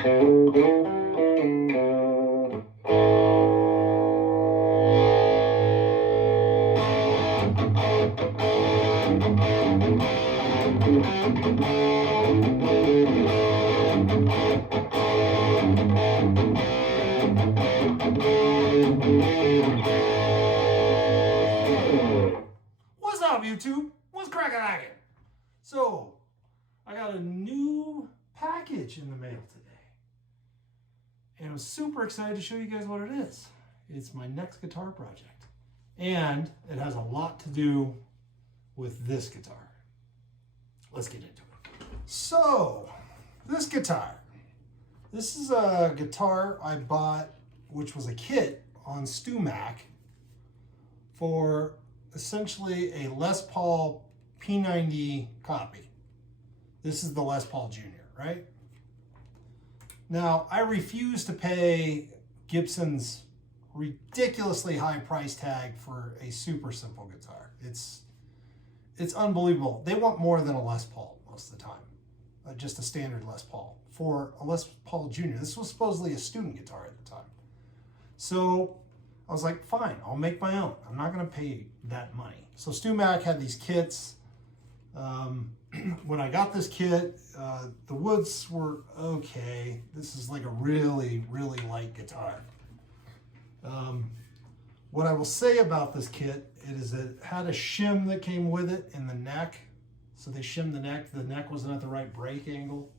What's up, YouTube? What's crackin'? So, I got a new package in the mail today. And I'm super excited to show you guys what it is. It's my next guitar project. And it has a lot to do with this guitar. Let's get into it. So, this guitar. This is a guitar I bought, which was a kit on StewMac for essentially a Les Paul P90 copy. This is the Les Paul Jr., right? Now, I refuse to pay Gibson's ridiculously high price tag for a super simple guitar. It's unbelievable. They want more than a Les Paul most of the time. Just a standard Les Paul. For a Les Paul Jr. This was supposedly a student guitar at the time. So I was like, fine, I'll make my own. I'm not going to pay that money. So StewMac had these kits. When I got this kit, the woods were okay. This is like a really, really light guitar. What I will say about this kit is it had a shim that came with it in the neck. So they shimmed the neck. The neck wasn't at the right break angle.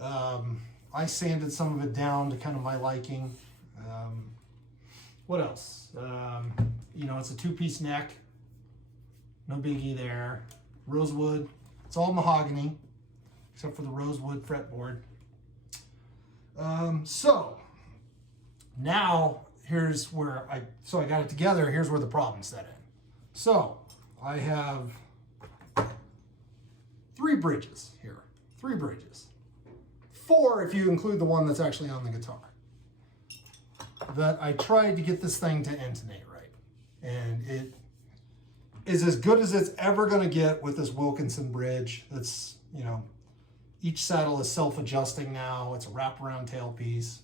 I sanded some of it down to kind of my liking. What else? You know, it's a two-piece neck. No biggie there. Rosewood. It's all mahogany, except for the rosewood fretboard. So now here's where I got it together. Here's where the problem set in. So I have 3 bridges here. 3 bridges. 4 if you include the one that's actually on the guitar. That I tried to get this thing to intonate right. And it is as good as it's ever going to get with this Wilkinson bridge. That's, you know, each saddle is self-adjusting now. It's a wraparound tailpiece.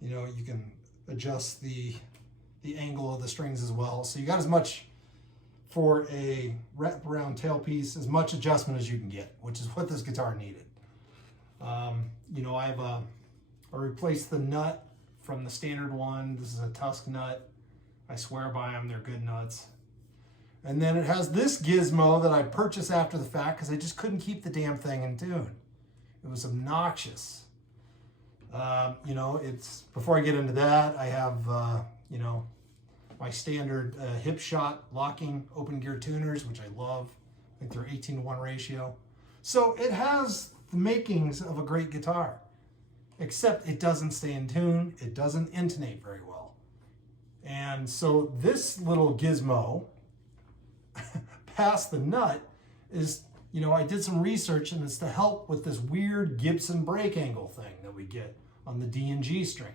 You know, you can adjust the angle of the strings as well. So you got as much for a wraparound tailpiece, as much adjustment as you can get, which is what this guitar needed. You know, I replaced the nut from the standard one. This is a Tusk nut. I swear by them, they're good nuts. And then it has this gizmo that I purchased after the fact because I just couldn't keep the damn thing in tune. It was obnoxious. You know, it's, before I get into that, I have, you know, my standard hip shot locking open gear tuners, which I love. I think they're 18:1 ratio. So it has the makings of a great guitar, except it doesn't stay in tune. It doesn't intonate very well. And so this little gizmo past the nut is, you know, I did some research, and it's to help with this weird Gibson break angle thing that we get on the D and G string.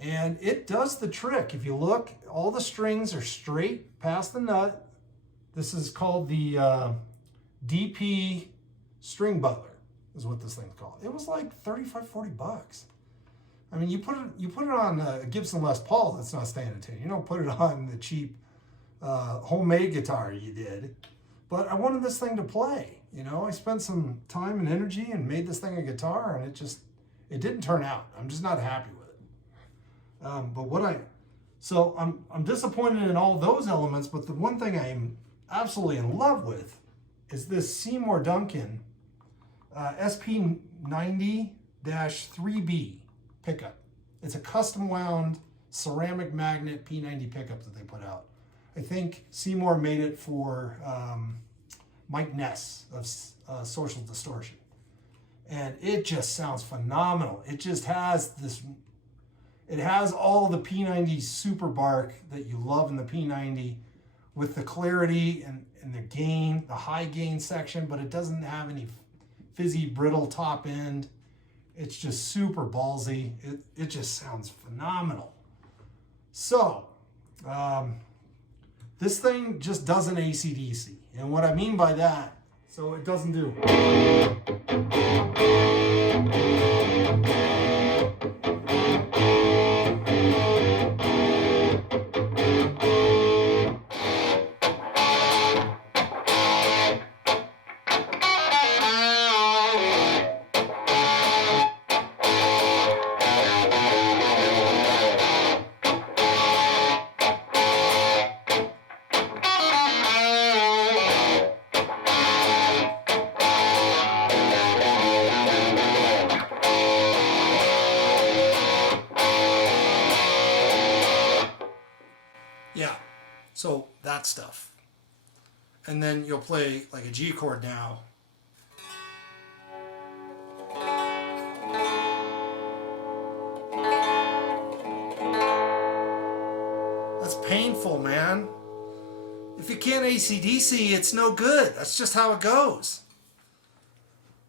And it does the trick. If you look, all the strings are straight past the nut. This is called the DP string butler, is what this thing's called. It was like $35–40. I mean, you put it on a Gibson Les Paul that's not staying in tune. You don't put it on the cheap homemade guitar you did. But I wanted this thing to play. You know, I spent some time and energy and made this thing a guitar, and it didn't turn out. I'm just not happy with it. So I'm disappointed in all those elements, but the one thing I'm absolutely in love with is this Seymour Duncan SP90-3B pickup. It's a custom wound ceramic magnet P90 pickup that they put out. I think Seymour made it for Mike Ness of Social Distortion. And it just sounds phenomenal. It just has this, it has all the P90 super bark that you love in the P90 with the clarity and the gain, the high gain section, but it doesn't have any fizzy, brittle top end. It's just super ballsy. It just sounds phenomenal. So, this thing just does an AC/DC. And what I mean by that, so it doesn't do. that stuff. And then you'll play like a G chord now. That's painful, man. If you can't AC/DC, it's no good. That's just how it goes.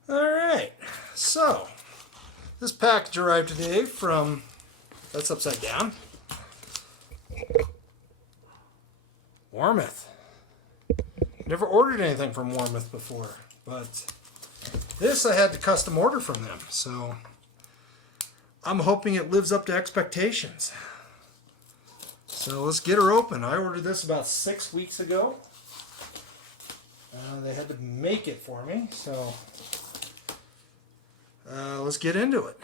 Alright, so this package arrived today from, that's upside down, Warmouth. Never ordered anything from Warmouth before, but this I had to custom order from them, so I'm hoping it lives up to expectations. So let's get her open. I ordered this about 6 weeks ago. They had to make it for me, so let's get into it.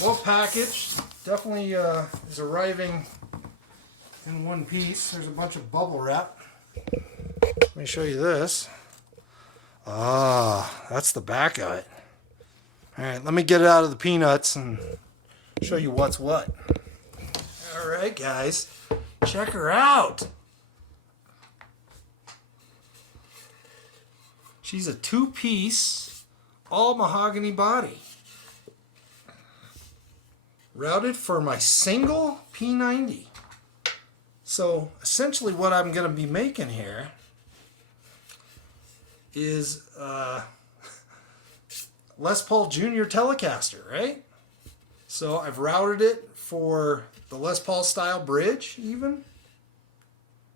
Well packaged. Definitely is arriving in one piece. There's a bunch of bubble wrap. Let me show you this. Ah, that's the back of it. Alright, let me get it out of the peanuts and show you what's what. Alright guys, check her out. She's a two-piece, all mahogany body. Routed for my single P90. So essentially what I'm going to be making here is Les Paul Jr. Telecaster, right? So I've routed it for the Les Paul style bridge even.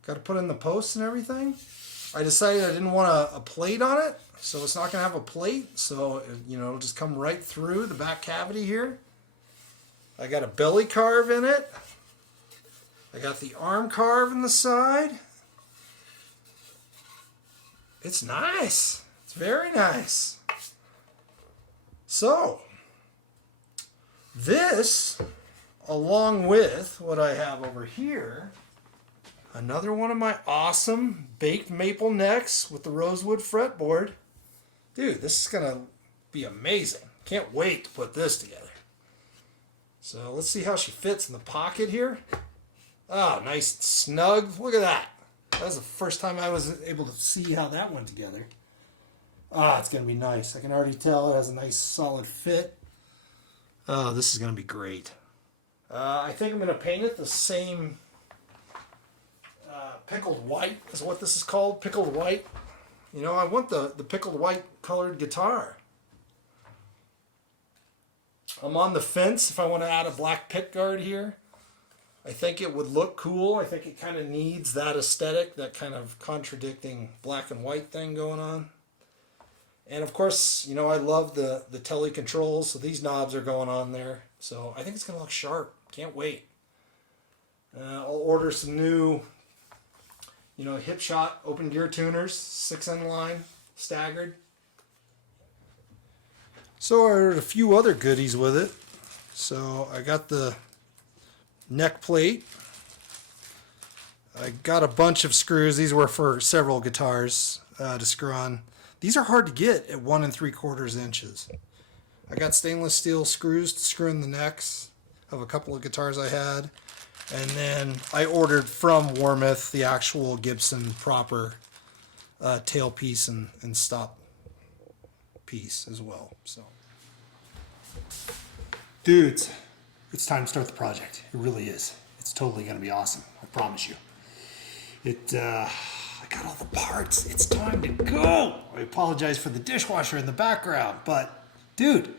Got to put in the posts and everything. I decided I didn't want a plate on it, so it's not going to have a plate. So, you know, it'll just come right through the back cavity here. I got a belly carve in it. I got the arm carve in the side. It's nice. It's very nice. So, this, along with what I have over here, another one of my awesome baked maple necks with the rosewood fretboard. Dude, this is going to be amazing. Can't wait to put this together. So, let's see how she fits in the pocket here. Ah, nice and snug. Look at that. That was the first time I was able to see how that went together. Ah, it's going to be nice. I can already tell it has a nice solid fit. Oh, this is going to be great. I think I'm going to paint it the same pickled white is what this is called, pickled white. You know, I want the pickled white colored guitar. I'm on the fence if I want to add a black pick guard here. I think it would look cool. I think it kind of needs that aesthetic, that kind of contradicting black and white thing going on. And of course, you know, I love the tele controls, so these knobs are going on there. So I think it's going to look sharp. Can't wait. I'll order some new, you know, hip shot open gear tuners, 6N line, staggered. So I ordered a few other goodies with it. So I got the neck plate. I got a bunch of screws. These were for several guitars to screw on. These are hard to get at 1 3/4 inches. I got stainless steel screws to screw in the necks of a couple of guitars I had. And then I ordered from Warmouth the actual Gibson proper tailpiece and stop piece as well. So, dudes, it's time to start the project. It really is. It's totally going to be awesome. I promise you. I got all the parts. It's time to go. I apologize for the dishwasher in the background, but dude,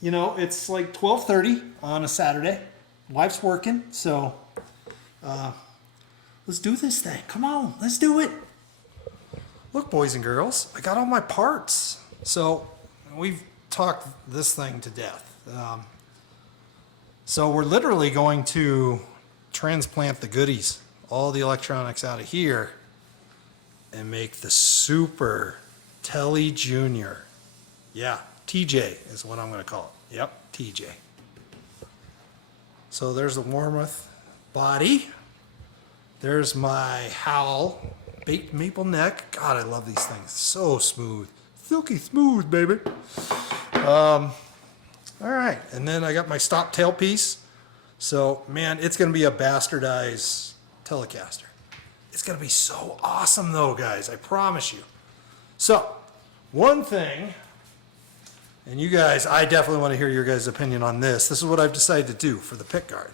you know, it's like 12:30 on a Saturday. Wife's working, so let's do this thing. Come on, let's do it. Look, boys and girls, I got all my parts. So we've talked this thing to death. So we're literally going to transplant the goodies, all the electronics out of here, and make the super Tele Jr. Yeah, TJ is what I'm going to call it. Yep, TJ. So there's the Warmouth body. There's my Howl baked maple neck. God, I love these things. So smooth. Silky smooth, baby. All right, and then I got my stop tailpiece. So, man, it's going to be a bastardized Telecaster. It's going to be so awesome, though, guys. I promise you. So, one thing, and you guys, I definitely want to hear your guys' opinion on this. This is what I've decided to do for the pickguard.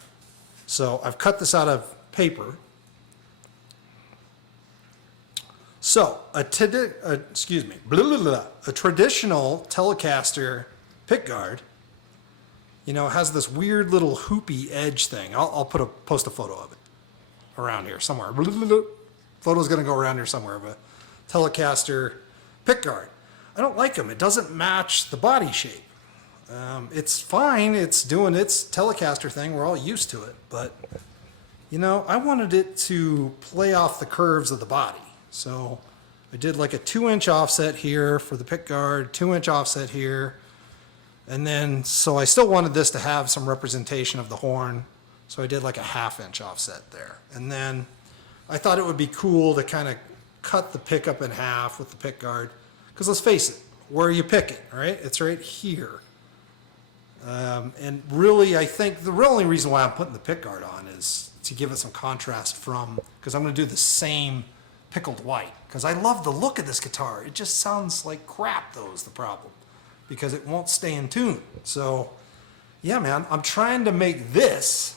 So, I've cut this out of paper. So, a traditional Telecaster pickguard, you know, has this weird little hoopy edge thing. I'll post a photo of it around here somewhere. Photo's gonna go around here somewhere of a Telecaster pickguard. I don't like them. It doesn't match the body shape. It's fine. It's doing its Telecaster thing. We're all used to it, but you know, I wanted it to play off the curves of the body. So I did like a 2-inch offset here for the pickguard, 2-inch offset here. And then, so I still wanted this to have some representation of the horn. So I did like a 1/2-inch offset there. And then I thought it would be cool to kind of cut the pickup in half with the pickguard. Because let's face it, where you pick it, right? It's right here. And really, I think the only reason why I'm putting the pickguard on is to give it some contrast from, because I'm going to do the same pickled white. Because I love the look of this guitar. It just sounds like crap, though, is the problem. Because it won't stay in tune. So, yeah, man, I'm trying to make this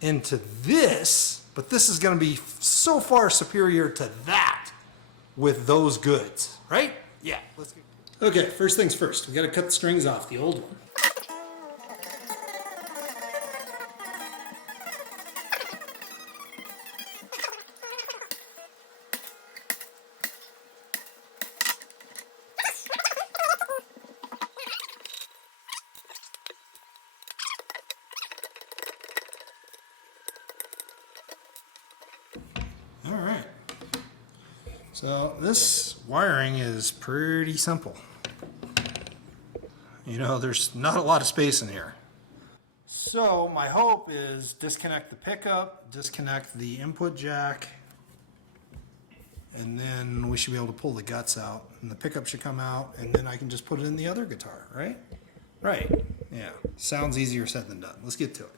into this, but this is going to be so far superior to that with those goods, right? Yeah, let's get. Okay, first things first, we got to cut the strings off the old one. All right, so this wiring is pretty simple. You know, there's not a lot of space in here. So my hope is disconnect the pickup, disconnect the input jack, and then we should be able to pull the guts out, and the pickup should come out, and then I can just put it in the other guitar, right? Right, yeah, sounds easier said than done. Let's get to it.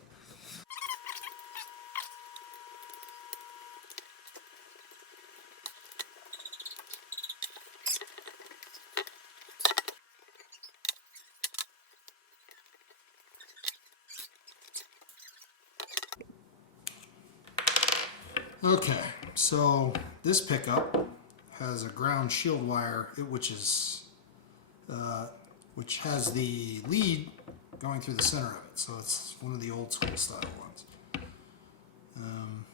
Okay, so this pickup has a ground shield wire, which has the lead going through the center of it. So it's one of the old school style ones. I'm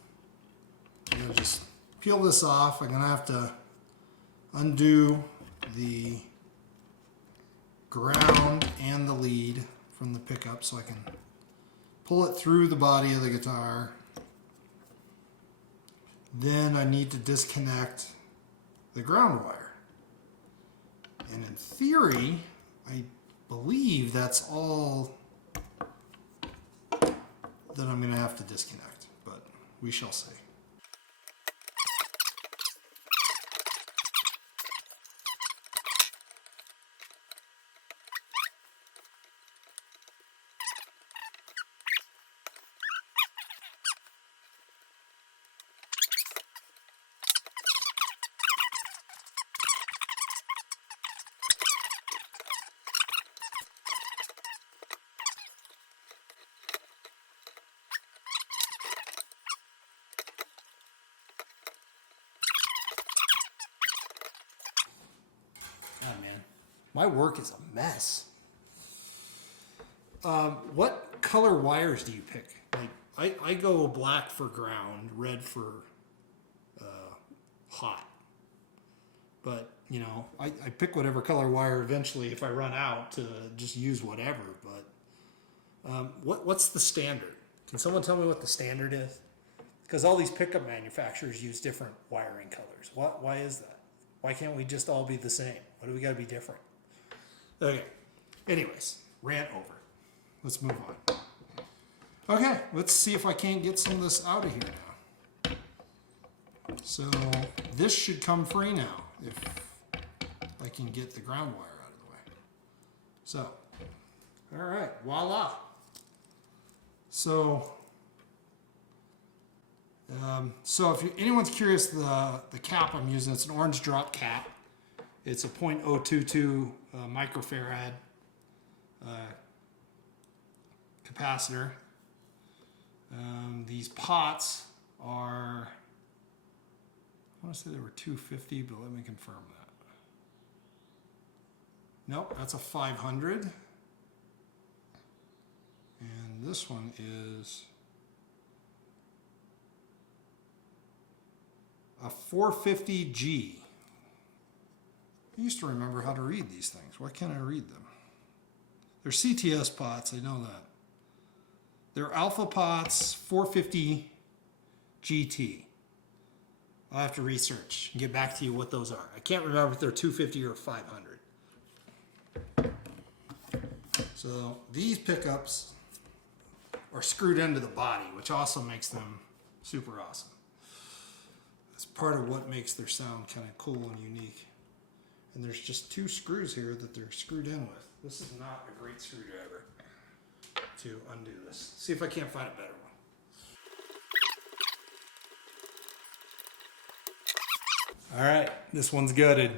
gonna just peel this off. I'm gonna have to undo the ground and the lead from the pickup so I can pull it through the body of the guitar. Then I need to disconnect the ground wire. And in theory, I believe that's all that I'm going to have to disconnect, but we shall see. Oh man, my work is a mess. What color wires do you pick? Like, I go black for ground, red for hot. But, you know, I pick whatever color wire eventually if I run out to just use whatever. But what's the standard? Can someone tell me what the standard is? Because all these pickup manufacturers use different wiring colors. Why is that? Why can't we just all be the same? Why do we got to be different? Okay. Anyways, rant over. Let's move on. Okay, let's see if I can't get some of this out of here now. So this should come free now if I can get the ground wire out of the way. So All right, voila. So if anyone's curious, the cap I'm using, it's an orange drop cap. It's a .022 microfarad capacitor. These pots are, I want to say they were 250, but let me confirm that. Nope, that's a 500. And this one is a 450G. I used to remember how to read these things. Why can't I read them? They're CTS pots, I know that. They're alpha pots, 450 GT. I'll have to research and get back to you what those are. I can't remember if they're 250 or 500. So these pickups are screwed into the body, which also makes them super awesome. That's part of what makes their sound kind of cool and unique. And there's just 2 screws here that they're screwed in with. This is not a great screwdriver to undo this. See if I can't find a better one. All right, this one's gutted.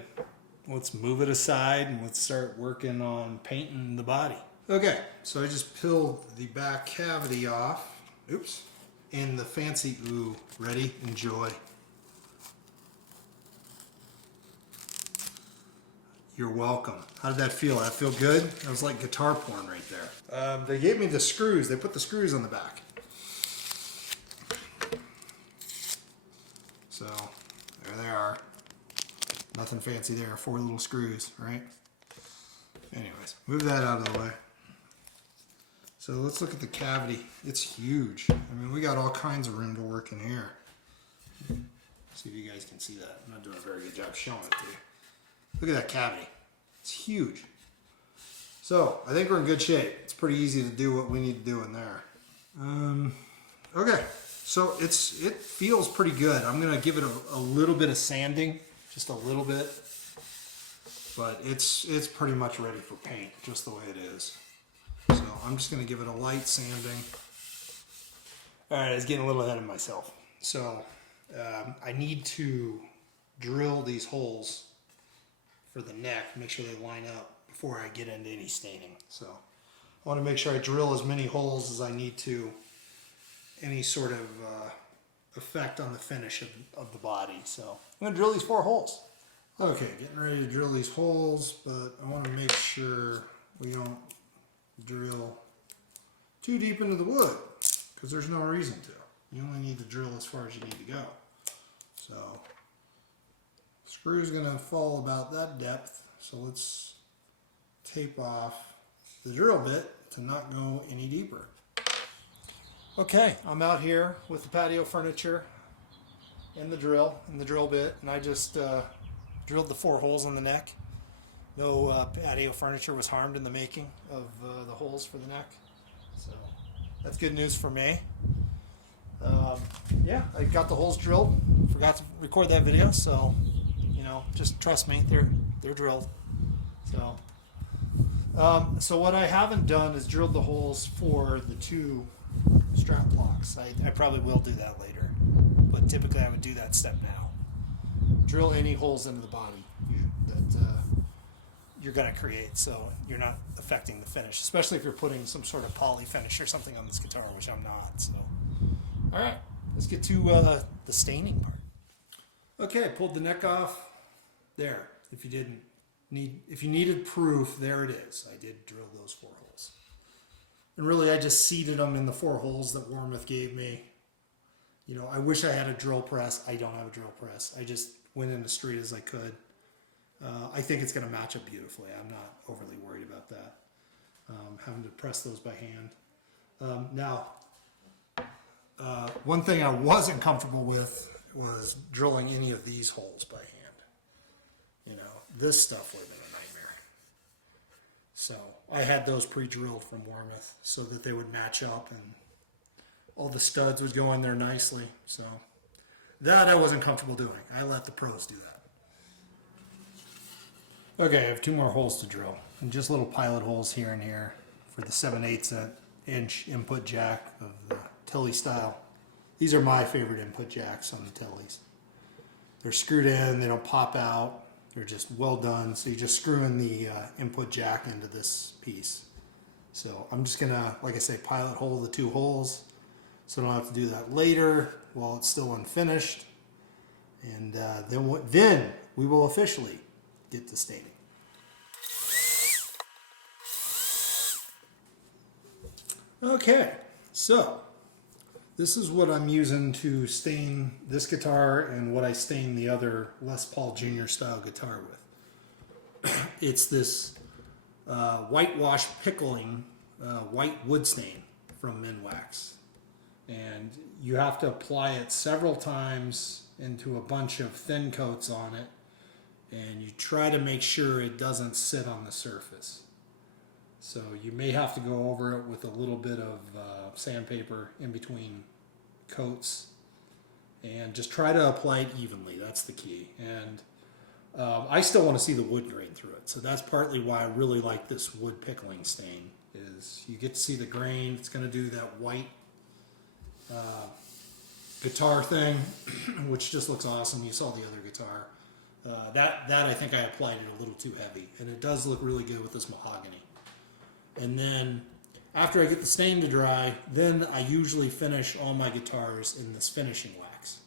Let's move it aside and let's start working on painting the body. Okay, so I just peeled the back cavity off. Oops. And the fancy, ooh, ready? Enjoy. You're welcome. How did that feel? That feel good? That was like guitar porn right there. They gave me the screws. They put the screws on the back. So, there they are. Nothing fancy there. 4 little screws, right? Anyways, move that out of the way. So let's look at the cavity. It's huge. I mean, we got all kinds of room to work in here. See if you guys can see that. I'm not doing a very good job showing it to you. Look at that cavity. It's huge. So I think we're in good shape. It's pretty easy to do what we need to do in there. Okay, so it feels pretty good. I'm gonna give it a little bit of sanding, just a little bit, but it's pretty much ready for paint, just the way it is. So I'm just gonna give it a light sanding. All right, I was getting a little ahead of myself. So I need to drill these holes for the neck, make sure they line up before I get into any staining. So I want to make sure I drill as many holes as I need to, any sort of effect on the finish of the body. So I'm going to drill these 4 holes. Okay, getting ready to drill these holes, but I want to make sure we don't drill too deep into the wood, because there's no reason to. You only need to drill as far as you need to go. So screw's going to fall about that depth, so let's tape off the drill bit to not go any deeper. Okay, I'm out here with the patio furniture and the drill bit, and I just drilled the 4 holes in the neck. No patio furniture was harmed in the making of the holes for the neck, so that's good news for me. Yeah, I got the holes drilled. Forgot to record that video, so you know, just trust me, they're drilled. So what I haven't done is drilled the holes for the 2 strap blocks. I probably will do that later, but typically I would do that step now. Drill any holes into the body that you're going to create, so you're not affecting the finish, especially if you're putting some sort of poly finish or something on this guitar, which I'm not. So, all right, let's get to the staining part. Okay, pulled the neck off. There, if you needed proof, there it is. I did drill those 4 holes. And really, I just seated them in the 4 holes that Warmoth gave me. You know, I wish I had a drill press. I don't have a drill press. I just went in as straight as I could. I think it's going to match up beautifully. I'm not overly worried about that. Having to press those by hand. Now, one thing I wasn't comfortable with was drilling any of these holes by hand. You know, this stuff would have been a nightmare. So I had those pre-drilled from Warmoth so that they would match up and all the studs would go in there nicely. So that I wasn't comfortable doing. I let the pros do that. Okay, I have 2 more holes to drill. And just little pilot holes here and here for the 7/8" input jack of the Tele style. These are my favorite input jacks on the Teles. They're screwed in, they don't pop out, they're just well done. So you just screw in the input jack into this piece. So I'm just gonna, like I say, pilot hole the 2 holes so I don't have to do that later while it's still unfinished. And then we will officially get to staining. Okay, so this is what I'm using to stain this guitar and what I stain the other Les Paul Jr. style guitar with. It's this whitewash pickling white wood stain from Minwax. And you have to apply it several times into a bunch of thin coats on it. And you try to make sure it doesn't sit on the surface. So you may have to go over it with a little bit of sandpaper in between coats and just try to apply it evenly. That's the key. And I still want to see the wood grain through it. So that's partly why I really like this wood pickling stain, is you get to see the grain. It's going to do that white guitar thing, which just looks awesome. You saw the other guitar. That I think I applied it a little too heavy, and it does look really good with this mahogany. And then after I get the stain to dry, then I usually finish all my guitars in this finishing wax.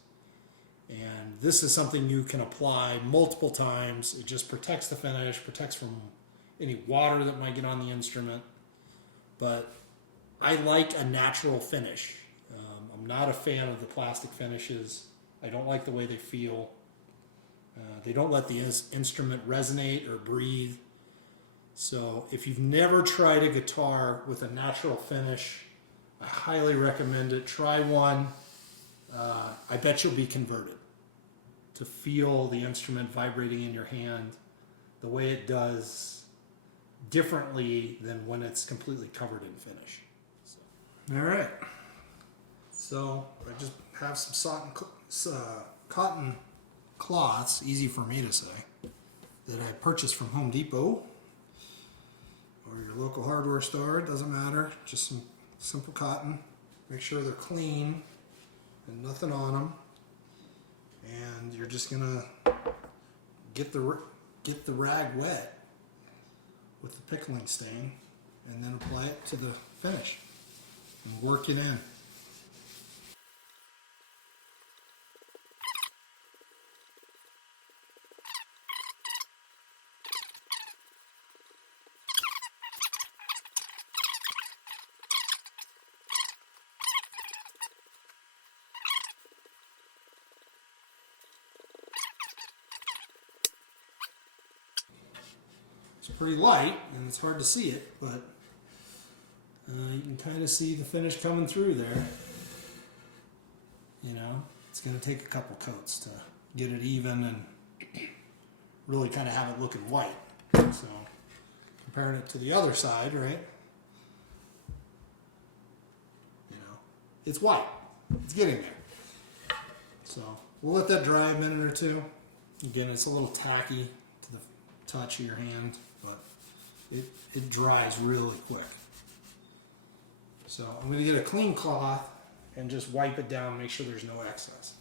And this is something you can apply multiple times. It just protects the finish, protects from any water that might get on the instrument. But I like a natural finish. I'm not a fan of the plastic finishes. I don't like the way they feel. They don't let the instrument resonate or breathe. So if you've never tried a guitar with a natural finish, I highly recommend it. Try one. I bet you'll be converted to feel the instrument vibrating in your hand the way it does, differently than when it's completely covered in finish. So. All right. So I just have some cotton cloths, easy for me to say, that I purchased from Home Depot or your local hardware store. It doesn't matter. Just some simple cotton. Make sure they're clean and nothing on them. And you're just gonna get the rag wet with the pickling stain, and then apply it to the finish and work it in. It's pretty light and it's hard to see it, but you can kind of see the finish coming through there. You know, it's going to take a couple coats to get it even and really kind of have it looking white. So comparing it to the other side, right? You know, it's white. It's getting there. So we'll let that dry a minute or two. Again, it's a little tacky to the touch of your hand, but it dries really quick. So I'm going to get a clean cloth and just wipe it down, make sure there's no excess.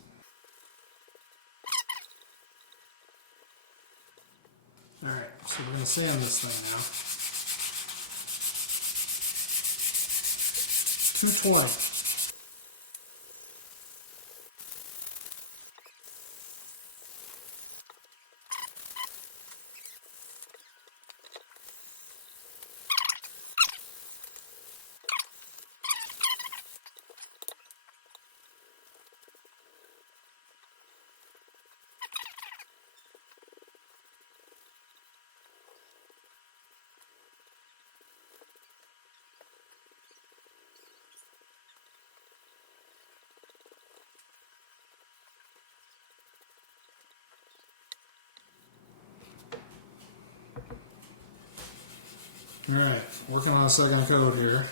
Alright, so we're going to sand this thing now. 220. Alright, working on a second coat here.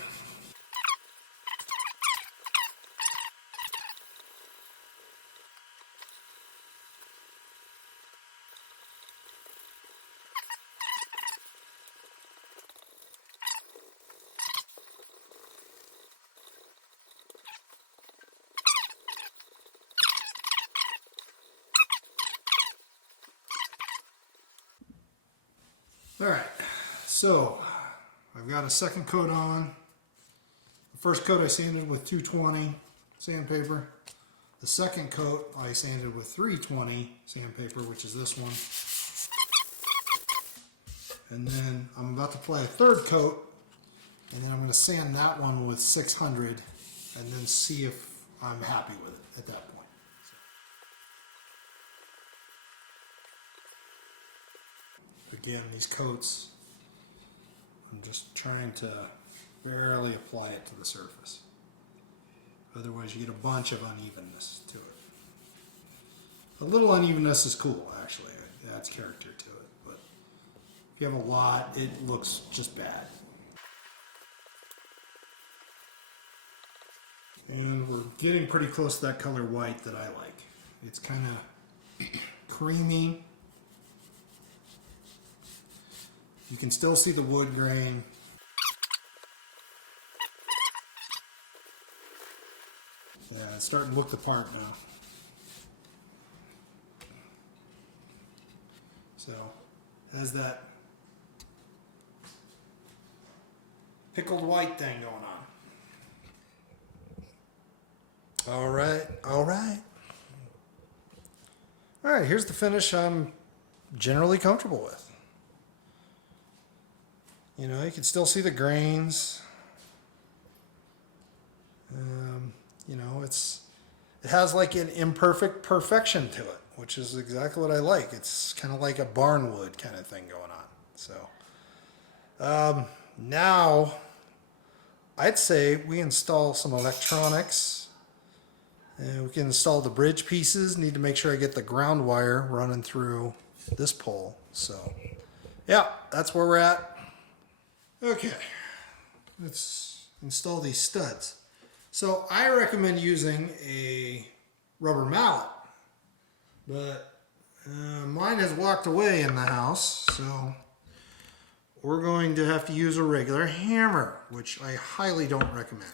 All right, so I've got a second coat on. The first coat I sanded with 220 sandpaper. The second coat I sanded with 320 sandpaper, which is this one. And then I'm about to apply a third coat, and then I'm going to sand that one with 600 and then see if I'm happy with it at that point. Again, these coats, I'm just trying to barely apply it to the surface. Otherwise you get a bunch of unevenness to it. A little unevenness is cool, actually. It adds character to it. But if you have a lot, it looks just bad. And we're getting pretty close to that color white that I like. It's kind of creamy. You can still see the wood grain. Yeah, it's starting to look the part now. So, it has that pickled white thing going on. All right, all right. All right, here's the finish I'm generally comfortable with. You know, you can still see the grains. You know, it has like an imperfect perfection to it, which is exactly what I like. It's kind of like a barnwood kind of thing going on. So now I'd say we install some electronics, and we can install the bridge pieces. Need to make sure I get the ground wire running through this pole. So yeah, that's where we're at. Okay, let's install these studs. So I recommend using a rubber mallet, but mine has walked away in the house, so we're going to have to use a regular hammer, which I highly don't recommend.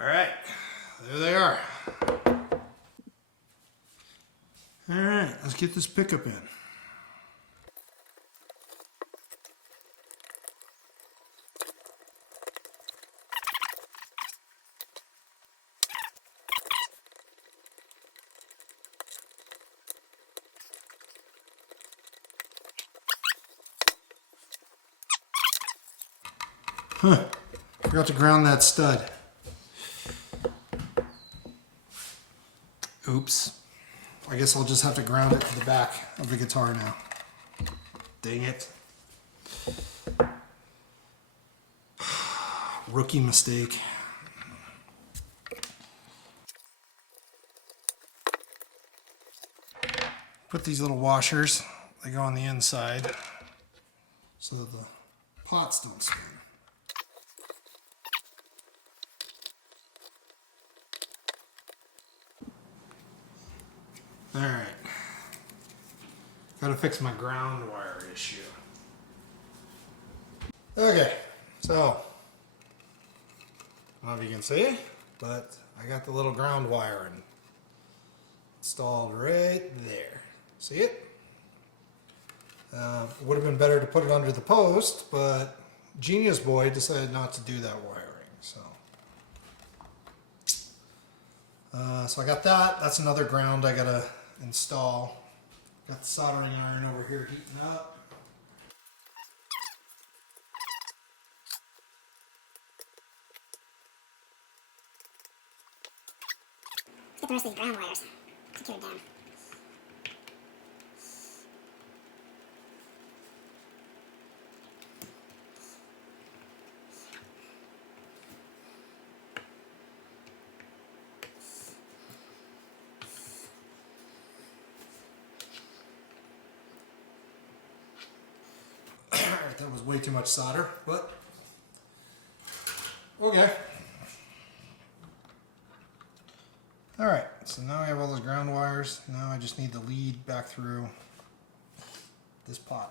All right, there they are. All right, let's get this pickup in. Forgot to ground that stud. Oops. I guess I'll just have to ground it to the back of the guitar now. Dang it. Rookie mistake. Put these little washers, they go on the inside so that the pots don't spin. All right, gotta fix my ground wire issue. Okay, so, I don't know if you can see, but I got the little ground wiring installed right there. See it? It would have been better to put it under the post, but Genius Boy decided not to do that wiring, so. So I got that. That's another ground I gotta install. Got the soldering iron over here heating up. Get the rest of these ground wires secured down. That was way too much solder, but okay. All right, so now I have all those ground wires. Now I just need the lead back through this pot.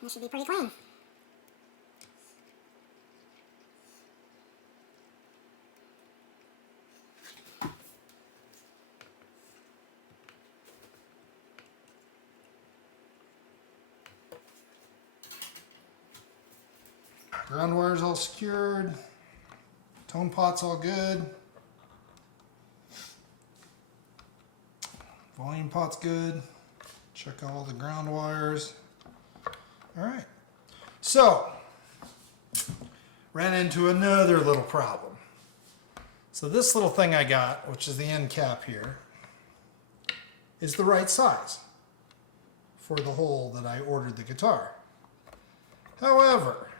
This should be pretty clean. Ground wire's all secured. Tone pot's all good. Volume pot's good. Check out all the ground wires. All right. So, ran into another little problem. So this little thing I got, which is the end cap here, is the right size for the hole that I ordered the guitar. However,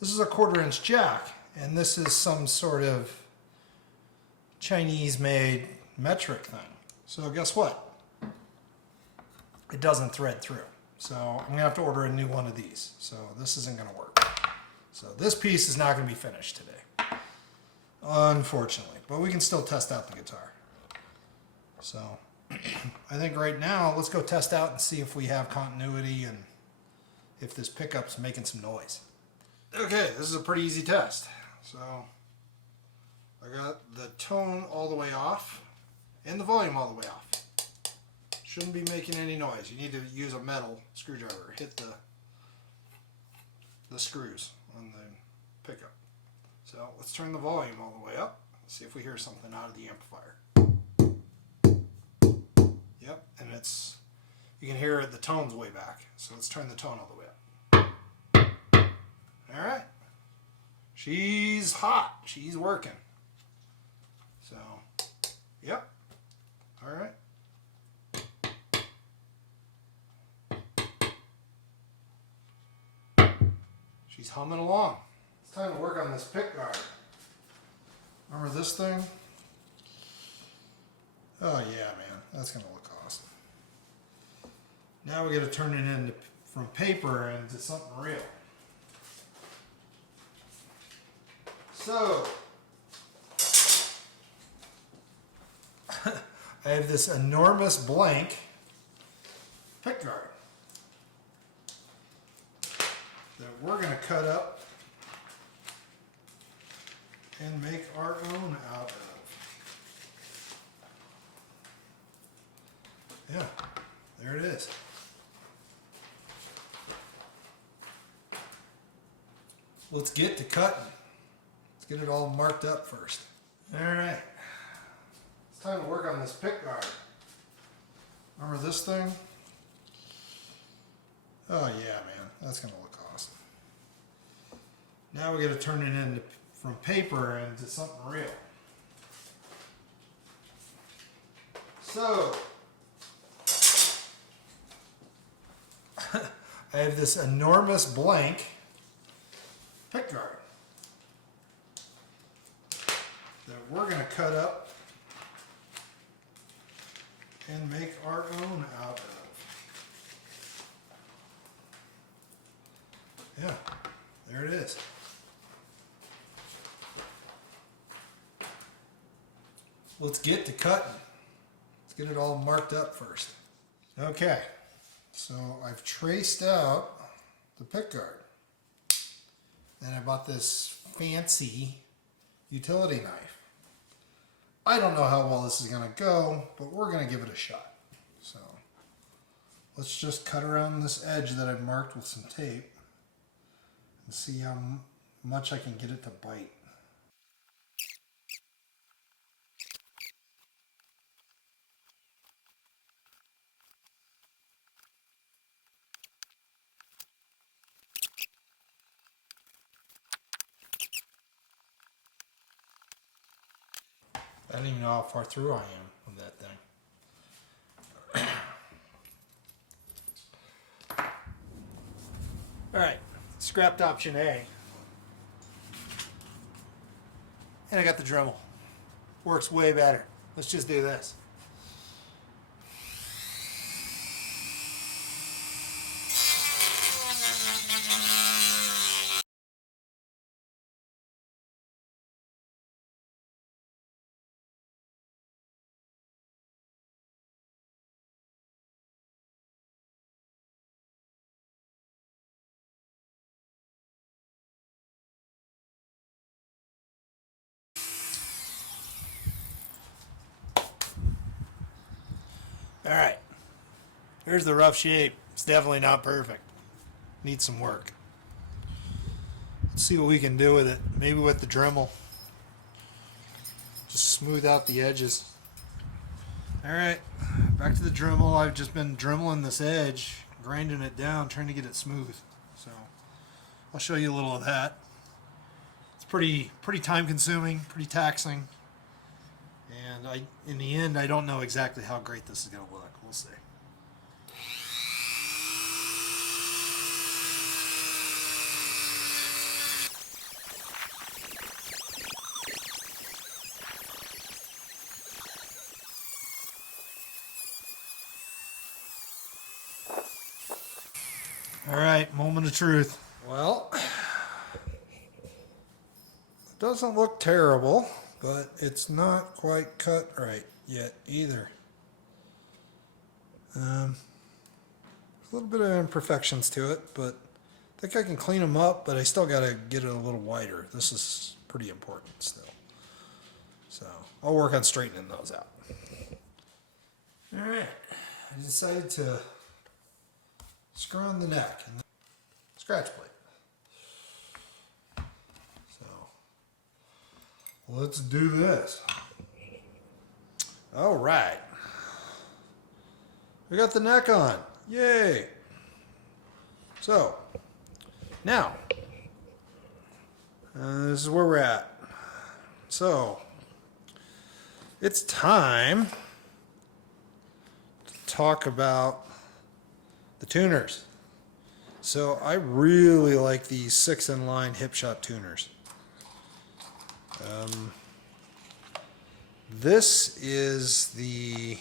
this is a 1/4 inch jack, and this is some sort of Chinese-made metric thing. So guess what? It doesn't thread through. So I'm gonna have to order a new one of these. So this isn't gonna work. So this piece is not gonna be finished today, unfortunately. But we can still test out the guitar. So I think right now, let's go test out and see if we have continuity and if this pickup's making some noise. Okay, this is a pretty easy test. So I got the tone all the way off and the volume all the way off. Shouldn't be making any noise. You need to use a metal screwdriver. Hit the screws on the pickup. So let's turn the volume all the way up. See if we hear something out of the amplifier. Yep, and you can hear the tone's way back. So let's turn the tone all the way up. All right. She's hot. She's working. So, yep. All right. She's humming along. It's time to work on this pick guard. Remember this thing? Oh yeah, man. That's going to look awesome. Now we got to turn it into from paper into something real. So, I have this enormous blank pick guard that we're going to cut up and make our own out of. Yeah, there it is. Let's get to cutting. Let's get it all marked up first. All right. It's time to work on this pick guard. Remember this thing? Oh yeah, man. That's going to look awesome. Now we got to turn it into from paper into something real. So, I have this enormous blank pick guard that we're going to cut up and make our own out of. Yeah, there it is. Let's get to cutting. Let's get it all marked up first. Okay, so I've traced out the pick guard. And I bought this fancy utility knife. I don't know how well this is going to go, but we're going to give it a shot. So let's just cut around this edge that I've marked with some tape and see how much I can get it to bite. I don't even know how far through I am with that thing. Alright, scrapped option A. And I got the Dremel. Works way better. Let's just do this. All right, here's the rough shape. It's definitely not perfect. Needs some work. Let's see what we can do with it. Maybe with the Dremel. Just smooth out the edges. All right, back to the Dremel. I've just been dremeling this edge, grinding it down, trying to get it smooth. So I'll show you a little of that. It's pretty time consuming, pretty taxing. And in the end, I don't know exactly how great this is going to look. We'll see. All right, moment of truth. Well, it doesn't look terrible, but it's not quite cut right yet either. A little bit of imperfections to it, but I think I can clean them up, but I still got to get it a little wider. This is pretty important still. So I'll work on straightening those out. All right, I decided to screw on the neck and the scratch plate. So let's do this. All right. We got the neck on. Yay. So now, this is where we're at. So it's time to talk about the tuners. So I really like these 6-in-line hip shot tuners. This is the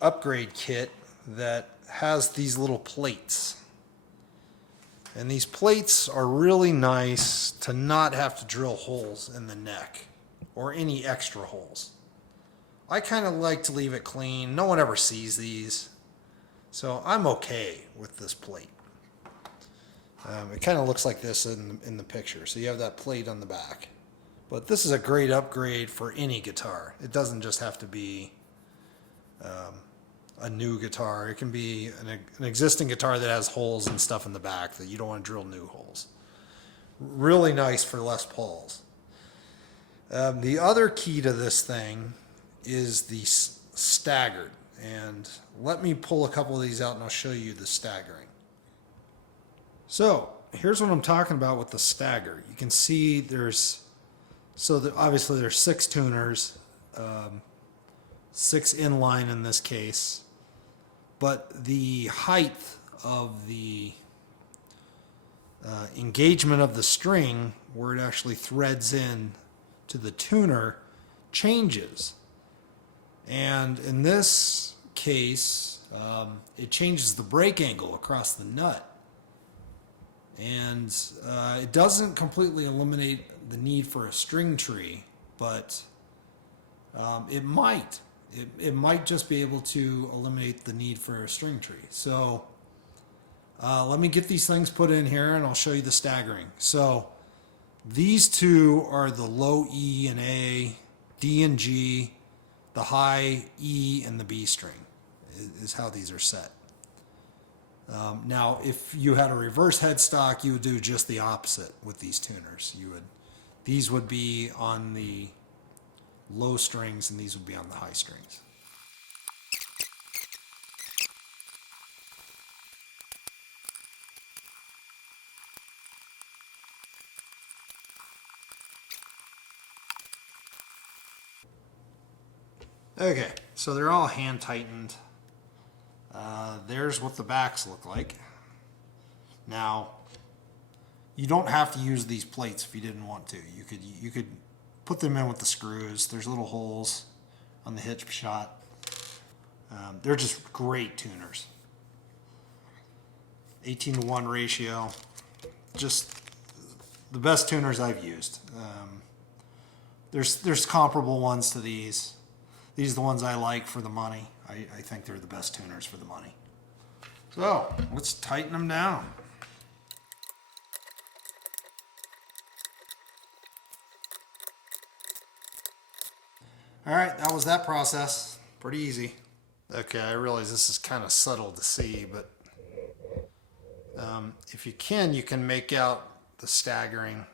upgrade kit that has these little plates. And these plates are really nice to not have to drill holes in the neck or any extra holes. I kind of like to leave it clean. No one ever sees these. So I'm okay with this plate. It kind of looks like this in the picture. So you have that plate on the back. But this is a great upgrade for any guitar. It doesn't just have to be a new guitar. It can be an existing guitar that has holes and stuff in the back that you don't want to drill new holes. Really nice for Les Pauls. The other key to this thing is the staggered. And let me pull a couple of these out and I'll show you the staggering. So here's what I'm talking about with the stagger. You can see obviously there's 6 tuners, 6 inline in this case, but the height of the engagement of the string, where it actually threads in to the tuner, changes. And in this case, it changes the break angle across the nut. And it doesn't completely eliminate the need for a string tree, but it might. It might just be able to eliminate the need for a string tree. So let me get these things put in here and I'll show you the staggering. So these two are the low E and A, D and G, the high E and the B string is how these are set. Now, if you had a reverse headstock, you would do just the opposite with these tuners. These would be on the low strings and these would be on the high strings. Okay, so they're all hand tightened. There's what the backs look like. Now, you don't have to use these plates if you didn't want to. You could put them in with the screws. There's little holes on the hitch shot. They're just great tuners. 18:1 ratio. Just the best tuners I've used. There's comparable ones to these. These are the ones I like for the money. I think they're the best tuners for the money. So let's tighten them down. All right, that was that process. pretty easy. Okay, I realize this is kind of subtle to see, but if you can make out the staggering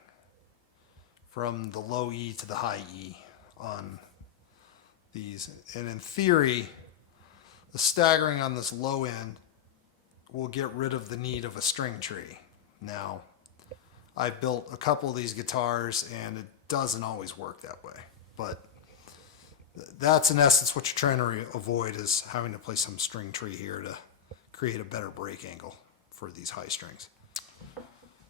from the low E to the high E on these. And in theory, the staggering on this low end will get rid of the need of a string tree. Now, I've built a couple of these guitars and it doesn't always work that way, but that's in essence what you're trying to avoid, is having to play some string tree here to create a better break angle for these high strings.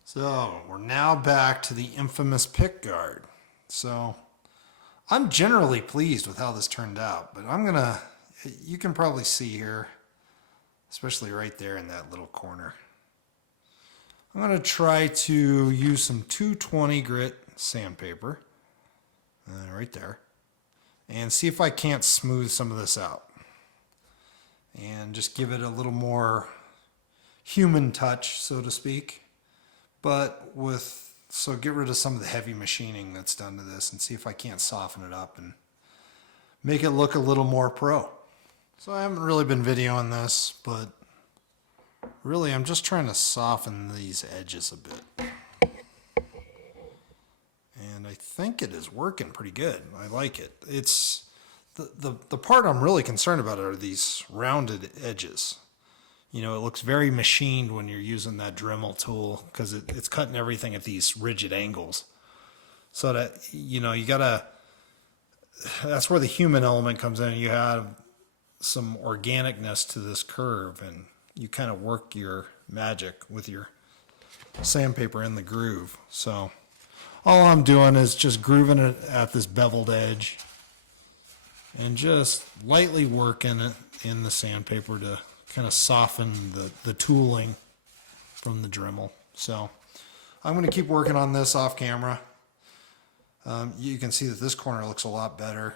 So we're now back to the infamous pick guard. So I'm generally pleased with how this turned out, but you can probably see here, especially right there in that little corner, I'm going to try to use some 220 grit sandpaper right there and see if I can't smooth some of this out and just give it a little more human touch, so to speak, but so get rid of some of the heavy machining that's done to this and see if I can't soften it up and make it look a little more pro. So I haven't really been videoing this, but really I'm just trying to soften these edges a bit. And I think it is working pretty good. I like it. It's the part I'm really concerned about are these rounded edges. You know, it looks very machined when you're using that Dremel tool because it's cutting everything at these rigid angles. So that, you know, that's where the human element comes in. You have some organicness to this curve and you kind of work your magic with your sandpaper in the groove. So all I'm doing is just grooving it at this beveled edge and just lightly working it in the sandpaper to kind of soften the tooling from the Dremel. So I'm going to keep working on this off camera. You can see that this corner looks a lot better.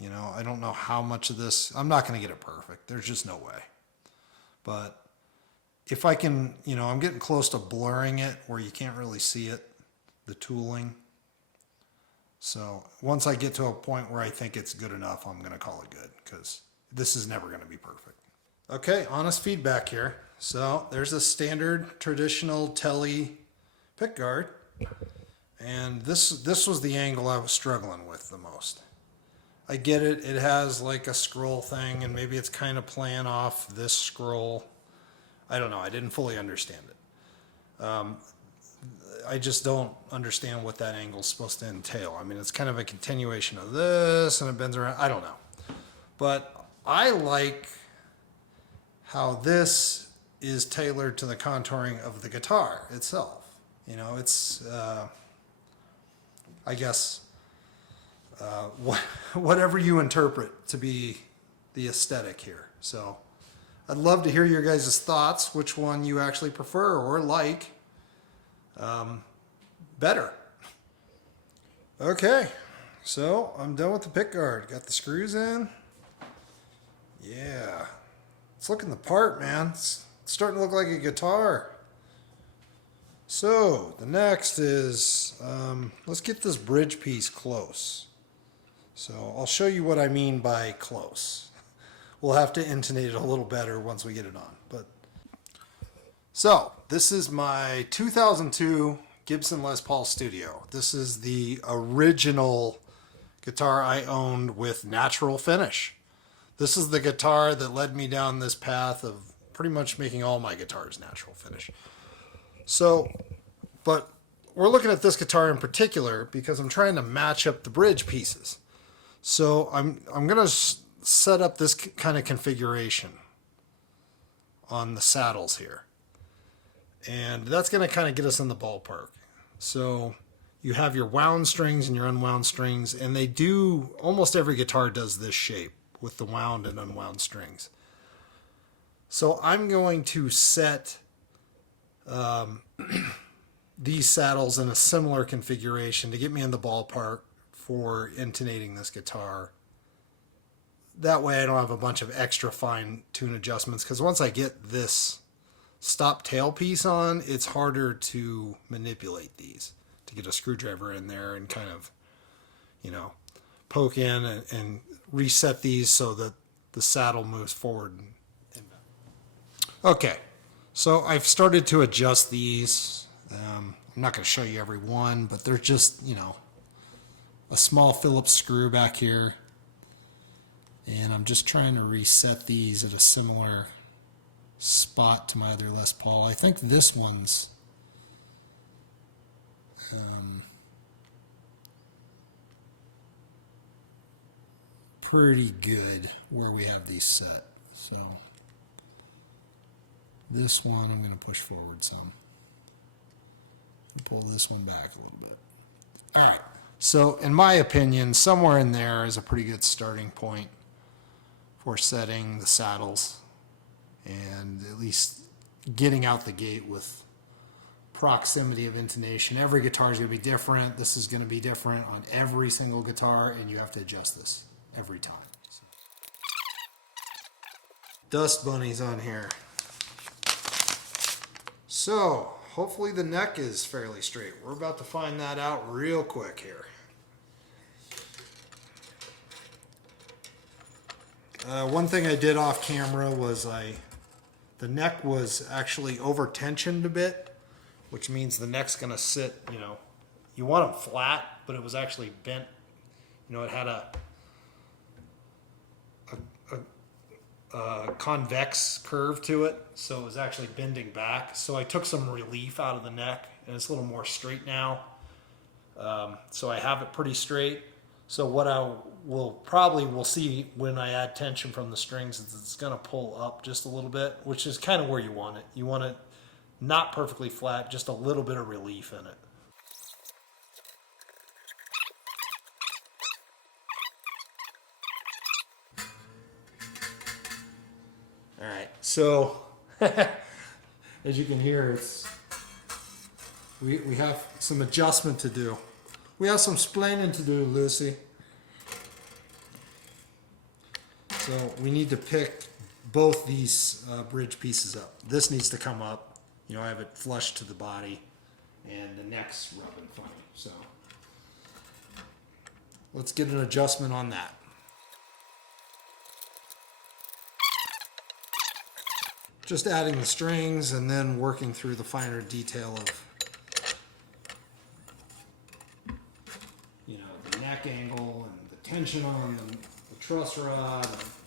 You know, I don't know how much of this, I'm not going to get it perfect. There's just no way. But if I can, you know, I'm getting close to blurring it where you can't really see it, the tooling. So once I get to a point where I think it's good enough, I'm going to call it good because this is never going to be perfect. Okay, honest feedback here. So there's a standard traditional Tele pickguard, and this was the angle I was struggling with the most. I get it, it has like a scroll thing, and maybe it's kind of playing off this scroll. I don't know, I didn't fully understand it. I just don't understand what that angle is supposed to entail. I mean, it's kind of a continuation of this, and it bends around, I don't know. But I like how this is tailored to the contouring of the guitar itself. You know, it's, I guess, whatever you interpret to be the aesthetic here. So I'd love to hear your guys' thoughts, which one you actually prefer or like better. Okay, so I'm done with the pickguard. Got the screws in. Yeah. It's looking the part, man. It's starting to look like a guitar. So the next is, let's get this bridge piece close. So I'll show you what I mean by close. We'll have to intonate it a little better once we get it on. So this is my 2002 Gibson Les Paul Studio. This is the original guitar I owned with natural finish. This is the guitar that led me down this path of pretty much making all my guitars natural finish. So, but we're looking at this guitar in particular because I'm trying to match up the bridge pieces. So I'm going to set up this kind of configuration on the saddles here. And that's going to kind of get us in the ballpark. So you have your wound strings and your unwound strings, and they do, almost every guitar does this shape with the wound and unwound strings. So I'm going to set these saddles in a similar configuration to get me in the ballpark for intonating this guitar. That way I don't have a bunch of extra fine tune adjustments, because once I get this stop tail piece on, it's harder to manipulate these, to get a screwdriver in there and kind of, you know, poke in and reset these so that the saddle moves forward. Okay, so I've started to adjust these. I'm not going to show you every one, but they're just, you know, a small Phillips screw back here. And I'm just trying to reset these at a similar spot to my other Les Paul. I think this one's pretty good where we have these set. So this one I'm going to push forward some. Pull this one back a little bit. All right. So in my opinion, somewhere in there is a pretty good starting point for setting the saddles and at least getting out the gate with proximity of intonation. Every guitar is going to be different. This is going to be different on every single guitar, and you have to adjust this every time. Dust bunnies on here. So hopefully the neck is fairly straight. We're about to find that out real quick here. One thing I did off camera was the neck was actually over tensioned a bit, which means the neck's going to sit, you know, you want them flat, but it was actually bent. You know, it had a convex curve to it, so it was actually bending back. So I took some relief out of the neck, and it's a little more straight now. So I have it pretty straight. So what I will see when I add tension from the strings is it's going to pull up just a little bit, which is kind of where you want it. You want it not perfectly flat, just a little bit of relief in it. All right, so as you can hear, we have some adjustment to do. We have some splaining to do, Lucy. So we need to pick both these bridge pieces up. This needs to come up. You know, I have it flush to the body, and the neck's rubbing funny. So let's get an adjustment on that. Just adding the strings and then working through the finer detail of, you know, the neck angle and the tension on the truss rod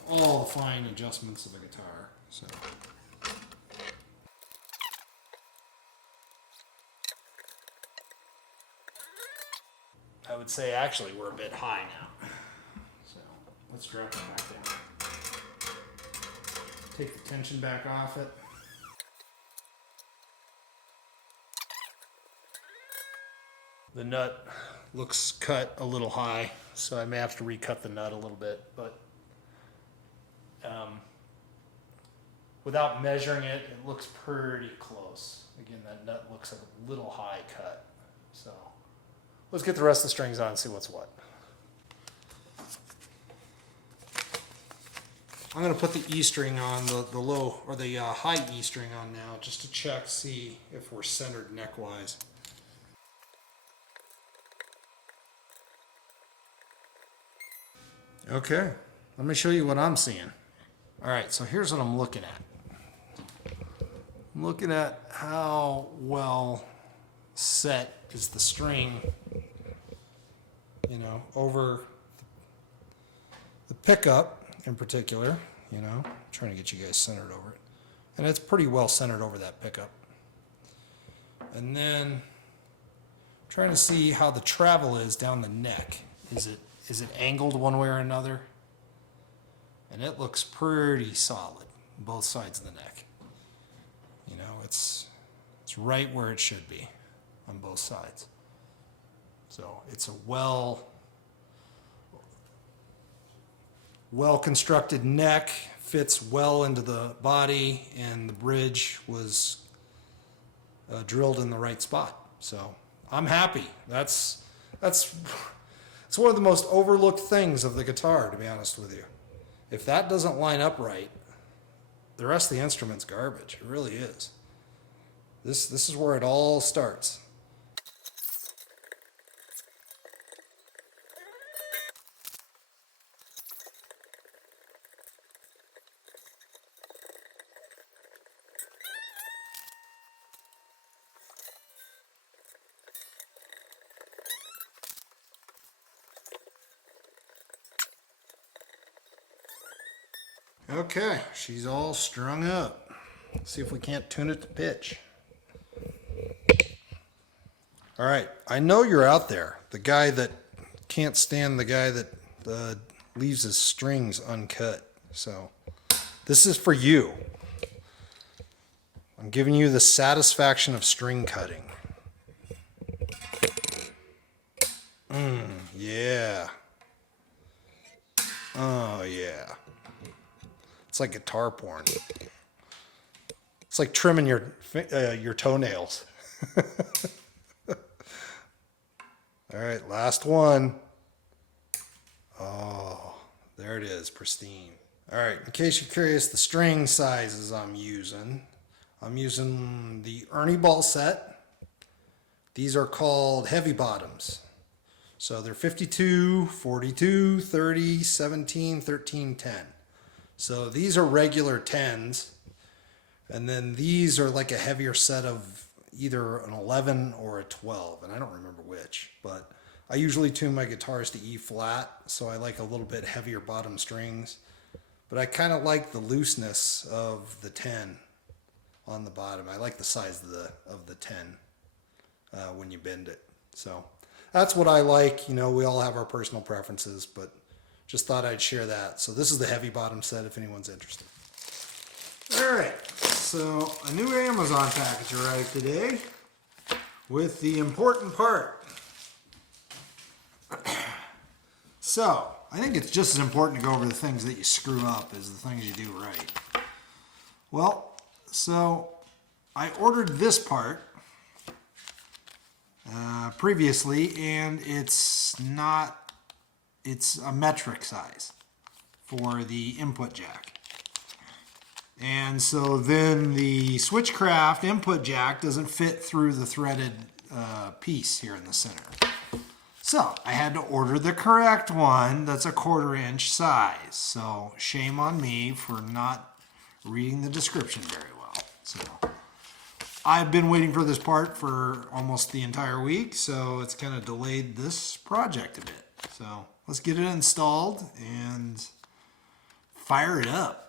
and all the fine adjustments of the guitar. So I would say actually we're a bit high now. So let's drop it back down. Take the tension back off it. The nut looks cut a little high, so I may have to recut the nut a little bit, but without measuring it, it looks pretty close. Again, that nut looks like a little high cut. So let's get the rest of the strings on and see what's what. I'm going to put the E string on, the low or the high E string on now, just to check, see if we're centered neck-wise. Okay, let me show you what I'm seeing. All right, so here's what I'm looking at. I'm looking at how well set is the string, you know, over the pickup in particular, you know, trying to get you guys centered over it. And it's pretty well centered over that pickup. And then trying to see how the travel is down the neck. Is it angled one way or another? And it looks pretty solid, both sides of the neck. You know, it's right where it should be on both sides. So it's a well constructed neck, fits well into the body, and the bridge was drilled in the right spot. So I'm happy. It's one of the most overlooked things of the guitar, to be honest with you. If that doesn't line up right, the rest of the instrument's garbage. It really is. This is where it all starts. Okay, she's all strung up. Let's see if we can't tune it to pitch. All right, I know you're out there. The guy that can't stand the guy that leaves his strings uncut. So this is for you. I'm giving you the satisfaction of string cutting. Yeah. Oh, yeah. It's like guitar porn. It's like trimming your toenails. All right, last one. Oh, there it is, pristine. All right, in case you're curious, the string sizes I'm using the Ernie Ball set. These are called heavy bottoms. So they're 52, 42, 30, 17, 13, 10. So these are regular 10s. And then these are like a heavier set of either an 11 or a 12. And I don't remember which. But I usually tune my guitars to E flat. So I like a little bit heavier bottom strings. But I kind of like the looseness of the 10 on the bottom. I like the size of the 10 when you bend it. So that's what I like. You know, we all have our personal preferences, but just thought I'd share that. So this is the heavy bottom set if anyone's interested. All right, so a new Amazon package arrived today with the important part. So I think it's just as important to go over the things that you screw up as the things you do right. Well, so I ordered this part previously, and it's a metric size for the input jack. And so then the Switchcraft input jack doesn't fit through the threaded piece here in the center. So I had to order the correct one that's a 1/4 inch size. So shame on me for not reading the description very well. So I've been waiting for this part for almost the entire week, so it's kind of delayed this project a bit. So let's get it installed and fire it up.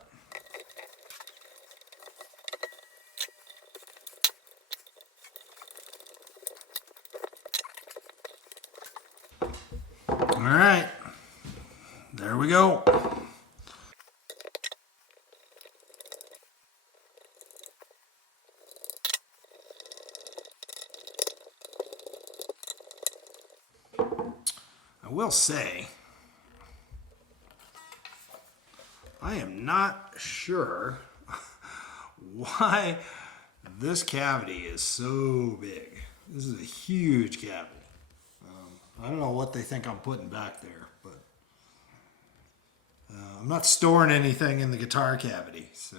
All right, there we go. I will say, I am not sure why this cavity is so big. This is a huge cavity. I don't know what they think I'm putting back there, but I'm not storing anything in the guitar cavity. So,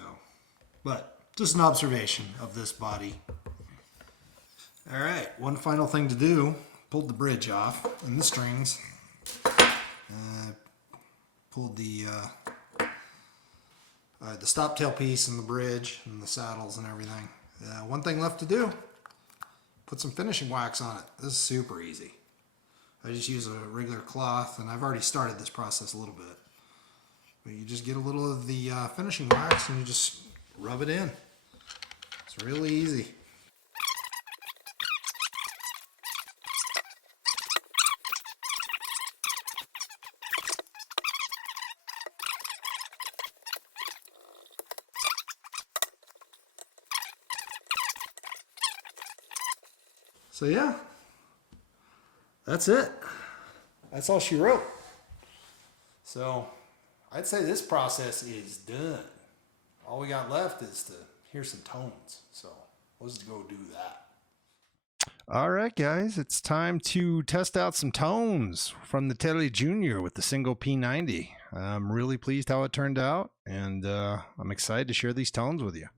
but just an observation of this body. All right, one final thing to do. Pulled the bridge off and the strings. Pulled the stop tail piece and the bridge and the saddles and everything. One thing left to do, put some finishing wax on it. This is super easy. I just use a regular cloth, and I've already started this process a little bit. But you just get a little of the finishing wax and you just rub it in. It's really easy. So yeah, that's it. That's all she wrote. So I'd say this process is done. All we got left is to hear some tones. So let's go do that. All right, guys, it's time to test out some tones from the Tele Jr. with the single P90. I'm really pleased how it turned out, and I'm excited to share these tones with you.